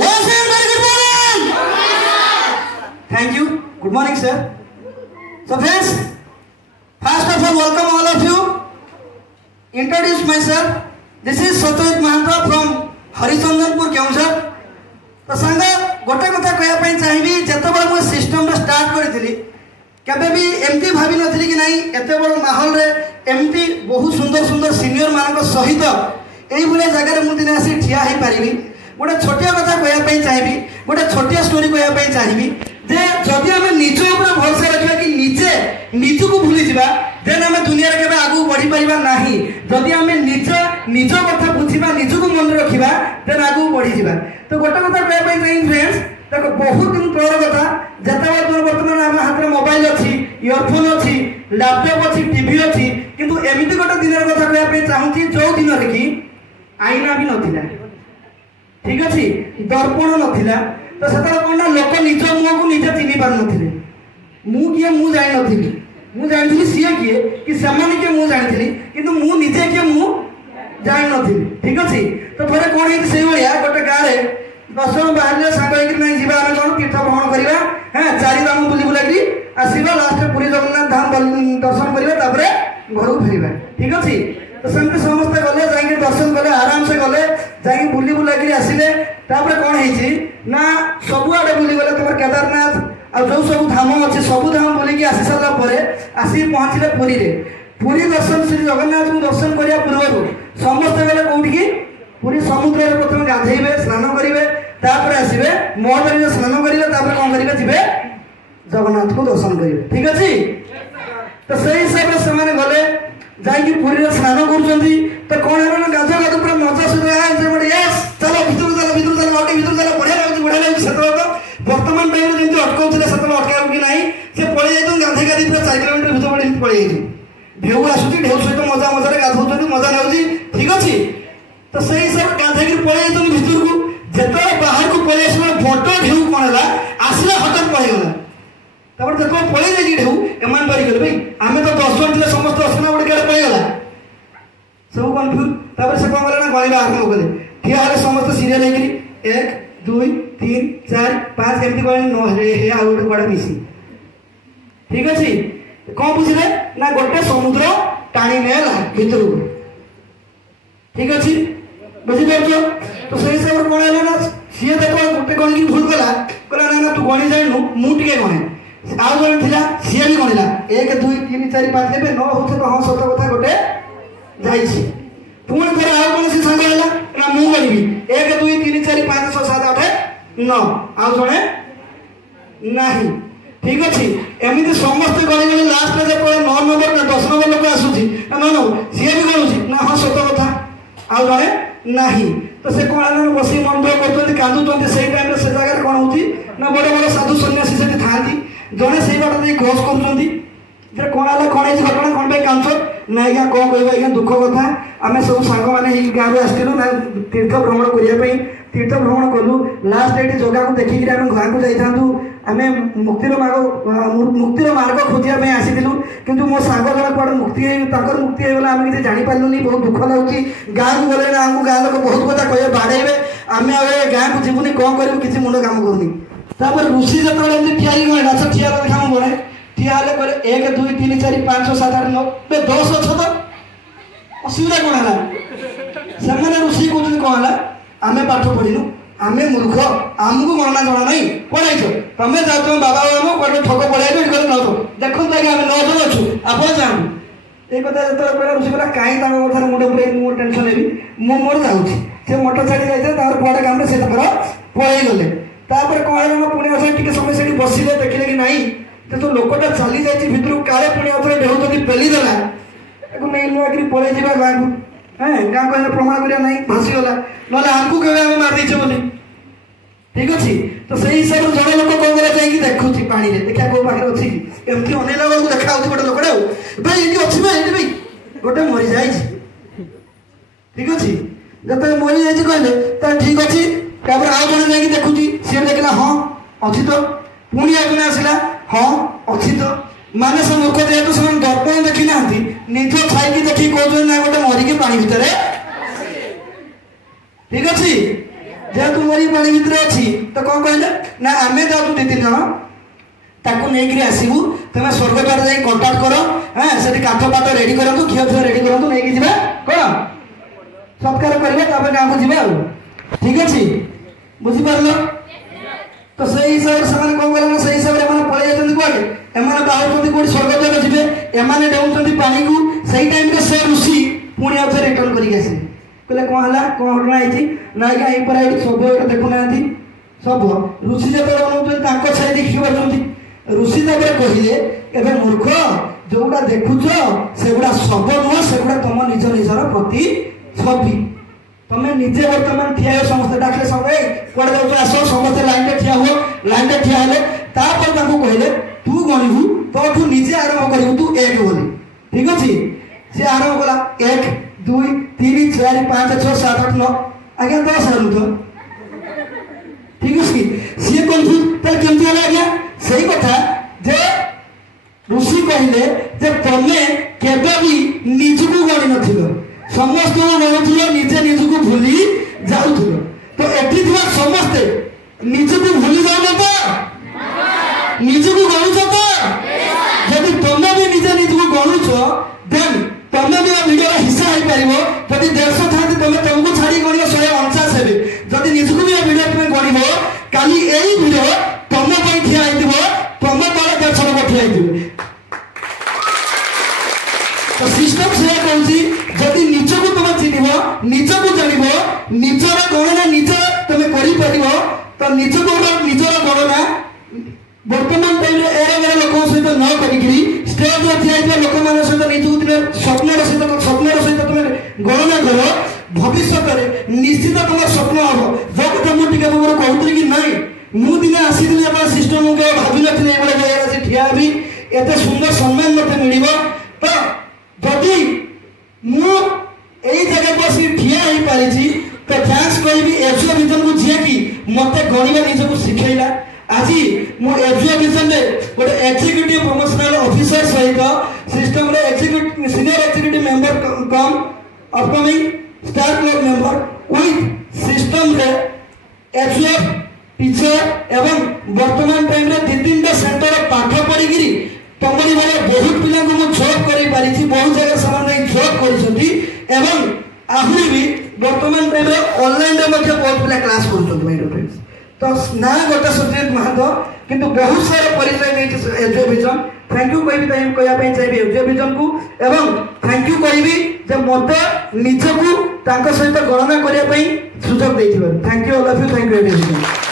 Yes, sir. Very good morning. Thank you. Good morning, sir. So friends, first of all, welcome all of you. Introduce myself. This is Satyajit Mahanto from Harichandanpur, Keonjhar. तो सांग गोटे कथा कहवाई चाहिए जितेबाला मुझे system start करी केबे भी एमती भावी नी कि नहीं एत बड़ माहौल रे एमती बहुत सुंदर सुंदर सीनियर मान सहित ये जगह मुझे आसी ठिया हो पारि गोटे छोटिया कथा कहवाई चाहिए गोटे छोटिया स्टोरी कहवाई चाहिए जे जदि आम निज उपर भरोसा रखा कि निजे निजक भूली जा देन आम दुनिया के आगू बढ़ी पार ना जदि आम निज कथा बुझा निजक मन रखा देन आगू बढ़ी जा तो गोटे कथा कहवाई चाहिए फ्रेंड्स देखो बहुत दिन तौर कथा जिते बर्तमान आम हाथ में मोबाइल अच्छी इयरफोन अच्छी लैपटॉप अच्छी टीवी अच्छी किंतु एमती गोटे दिन कथा कहवाई चाहूँगी जो दिन कि आईना भी नाला ठीक अच्छे दर्पण नाला तो से कौन ना लोक निज मुह को निजे चिन्ह पार नी मु किए मुझे जानी जानी सी किए कि सेमाने किए मुझे जानी कि मुझे किए मुझे जानी नी ठीक अच्छे तो थे कौन से गोटे गाँव में 10 जन बाहर सांग नहीं जी आम कौन तीर्थ भ्रमण करवा हाँ 4 धाम बुली बुलाकि आसवा लास्ट पुरी जगन्नाथ धाम दर्शन करवा घर को फेरवा ठीक अच्छे तो सेमती समस्ते गले जा दर्शन कले आराम से गले जा बुली बुलाकि आसिले तापर कौन है ना सबुआड़े बुली गले तुम केदारनाथ आ जो सब धाम अच्छे सब धाम बुलिकी आसी सारा आसिक पहुँचले पुरी रे पुरी दर्शन श्री जगन्नाथ को दर्शन करने पूर्व समस्ते गले कौटी पुरी समुद्र में प्रथम गाधेबे स्नान करेंगे तापर आसवे महोदय स्नान करेंगे तापर कौन करेंगे जी जगन्नाथ को दर्शन करेंगे ठीक अच्छे तो से हिसाब से गले जाकि पुरी स्नान कर तो कौन है ना गाधो गाधो पूरा मजा सुधा यस चलो भर चलो भर चलो आगे भर चलो बढ़िया लगे से बर्तमान टाइम जमी अटकाउे से अटका कि ना से पड़े जाए गाधे गाधी पूरा 4 किलोमीटर भर पड़े पड़े ढेउ आसूँ ढेउ सहित मजा मजा गाधो मजा नौ ठीक अच्छे तो से हिसाब गाधे पड़े जाते भितर को जिते बाहर को पड़े आस भोट ढेउ कौन है आसला हठात पड़ेगा तापर जो पड़े जाए ढेउ एम डरीगले भाई आम तो 10 जन थे समस्त असना गोटे क्या पड़ेगा सब कन्फ्यूज तापर से कौन कला गणित आरम्भ कले ठिया हेल्ले समस्त सीरियल हो 1 2 3 4 5 एमती गणे आउ गोटे कड़े मिसी ठीक अच्छे कौन बुझे ना गोटे समुद्र टाणी नेला भितर को ठीक अच्छे बुझीपार तो से हिसाब से कौन है ना सी देख गोटे गण की भूल कला कहला ना तू गणी जानू मुझे गणे आउ जन था सी भी गणिला 1 2 3 4 5 देवे न हो तो हाँ सत कथा गोटे जाइए पुणी थे आउ कौन सी सांग है ना मु गणिबी 1 2 3 4 5 6 7 8 9 आउ जड़े नहीं ठीक अच्छे एमती समस्ते गणी गणी लास्ट में जो 9 नंबर ना 10 नंबर लोक आसूसी ना ना सी भी गणुची ना हाँ सत कथा आउ जड़े नहीं तो से कौन बस मन दुख कर कांदुंट से टाइम से जगह कौन होती ना बड़े बड़े साधु सन्यासी से था जड़े से बाट क्रस कर कौन है कौन है घटना कौन पे कांच ना आज्ञा कौन कह आज्ञा दुख कथा आम सब सांग मैंने गाँव आसलु ना तीर्थ भ्रमण करने तीर्थ भ्रमण कलु लास्ट ये जगह को देखिक आम गाँव को जाइथां आम मुक्तिर मार्ग खोजा आसीलु किंतु मो सांग जन कौन मुक्ति मुक्ति होगा आम किसी जापारूनी बहुत दुख लगुच गाँव को गले ना आमको गाँव लोग बहुत कथा कहे बाड़े आम गाँव को जीवनी कौन करूँ किसी मुंड काम करूनी तापर ऋषि जो ठिया नाच ठिया देखा बड़े ठिया हेल्ले 1 2 3 4 5 6 7 8 9 10 अच्छ तो असुविधा कौन है से ऋषि कहते कौन है आम पाठ पढ़िनु आम मूर्ख आमको गणना जना नहीं पढ़ाई तुम्हें जाओ तुम बाबा बाबा कौन ठक पढ़ाई न देखो आम 9 जन अच्छु आप जाऊँ ये कथा जो कहला ऋषि कहला कहीं कथा मुंड पूरे मोर टेंशन है मोर जाऊँगी से मटर छाड़ी जाते कड़े काम से पढ़ाई गले तापर कौन है पुणी आस टे समय से बसिले देखिले कि नहीं तो लोकटा चली जाए भितर काले पुणी आउे ढेउ जब पेलीदेला नहीं नुआकि पलि जा गाँव को हाँ गाँव को प्रमाण करा ना भासीगला ना आमको कहे आम मारिदेचे बोली ठीक अच्छे तो से हिसाब से जड़े लोक कौन करा जाए देखुची पानी देखा कौ पाखे अच्छी एमती अनेला बेलू देखा गोटे लोकटा भाई ये अच्छी भाई भाई गोटे मरी जाए ठीक अच्छे जो मरी जाए कहले तो ठीक अच्छे तापर आउ जन जाकि देखुची सी देखला हाँ अच्छी तो पुणी आगे आसला हाँ अच्छी तो माने से मूर्ख जेहेतु से दर्पण देखी ना निज छाई देखी कहते ना गोटे मरिकी पानी भितर ठीक अच्छे जेहेतु मोरी पानी भितर अच्छी तो कौन कहले ना आम जाऊँ 2-3 जन ताको नहीं आसबू तुम स्वर्गद्वार जाई कंटाक्ट कर हाँ से काठ पाठ रेडी करूँ घी फी रेडी करूँ नहीं जी कौन सत्कार करेंगे गाँव को जी ठीक अच्छे बुझीपार तो से हिसाब से कौन करें से हिसाब से पलि जाते कौटे एम बाहर कौट स्वर्गद्वार जी एम डेउं पानी को सही टाइम से ऋषि पुणी आउ थे रिटर्न करके आसे कहले कौन है कौन घटना होती ना आज्ञा यही सब ये देखुना सब ऋषि जो बनाऊँ छाई देखी पार्टी ऋषि कहले ए मूर्ख जोड़ा देखुच सेगुड़ा सब नुह सेगुड़ा तुम निज निजर प्रति छवि तुम्हें निजे बर्तमान ठिया हो समस्त डाकले सब कड़े जाऊ आस समस्त लाइन में ठिया हुआ लाइन में ठिया हेले कहले तू गणिबू तो निजे आरंभ करू तू 1 बोली ठीक अच्छे सी आरंभ कला 1 2 3 4 5 6 7 8 9 आज्ञा 10 आलू तो ठीक अच्छे सी कन्फ्यूज कमी है आज्ञा सही कथा जे ऋषि कहले जे तमे केबे भी निजकू गणी नथिलो समस्त गणुथिलो निजे निजकू भूली जाउथिलो तो एठी थिबा समस्ते निजकू भूली जाओ तो निजकू गणुछ तो यदि तमे भी निजे निजकू गणुछ देन तमे भी वीडियो हिस्सा हो पारिबो यदि 150 थाते तमे तुमको छाड़ी गणियो 149 हेबे यदि निजकू भी वीडियो तमे गणिबो काली एई वीडियो तमे पई ठिया आइदिबो तमे तले 150 लोक ठिया आइदिबो तो सिस्टम से कहूँ जदि निजक तुम चिन्ह निजक जान निजर गणना निज तुम कर तो निजक निजर गणना बर्तमान टाइम एरे लोक सहित न करी स्टेज ठिया लोक मान सहित निजक स्वप्नर सहित तुम गणना कर भविष्य में निश्चित तुम स्वप्न हम जो कथा मुझे कहती कि नहीं मुझे आसी सिस्टम को भावी नी जगह ठिया भी एत सुंदर सम्मान मत मिल तो जदि मु एई जगह बस ठिया हो पारी तो थैंक्स करी एजुए विजन को जी कि मत गणिबा निजक शिखेला आज मो एजुए विजन में गोटे एक्जिक्यूटिव प्रमोशनल ऑफिसर सहित सिस्टम रे executive senior executive member come upcoming star club member with system रे एजुए टीचर एवं वर्तमान टाइम रे 2-3टा सेंटर पाठ पढ़ी तमरी भाई बहुत पिला को जॉब कर पारी बहुत जगह से जॉब कर आहरी भी वर्तमान टाइम ऑनलाइन बहुत पिला क्लास कर तो ना गोटे सत्यजित महातो किंतु बहुत सारा परिचय एजुए विजन थैंक यू कहवाई चाहिए एजुए विजन को एवं थैंक यू कह मत निजक सहित गणना करने सुजोग thank you all of you thank you.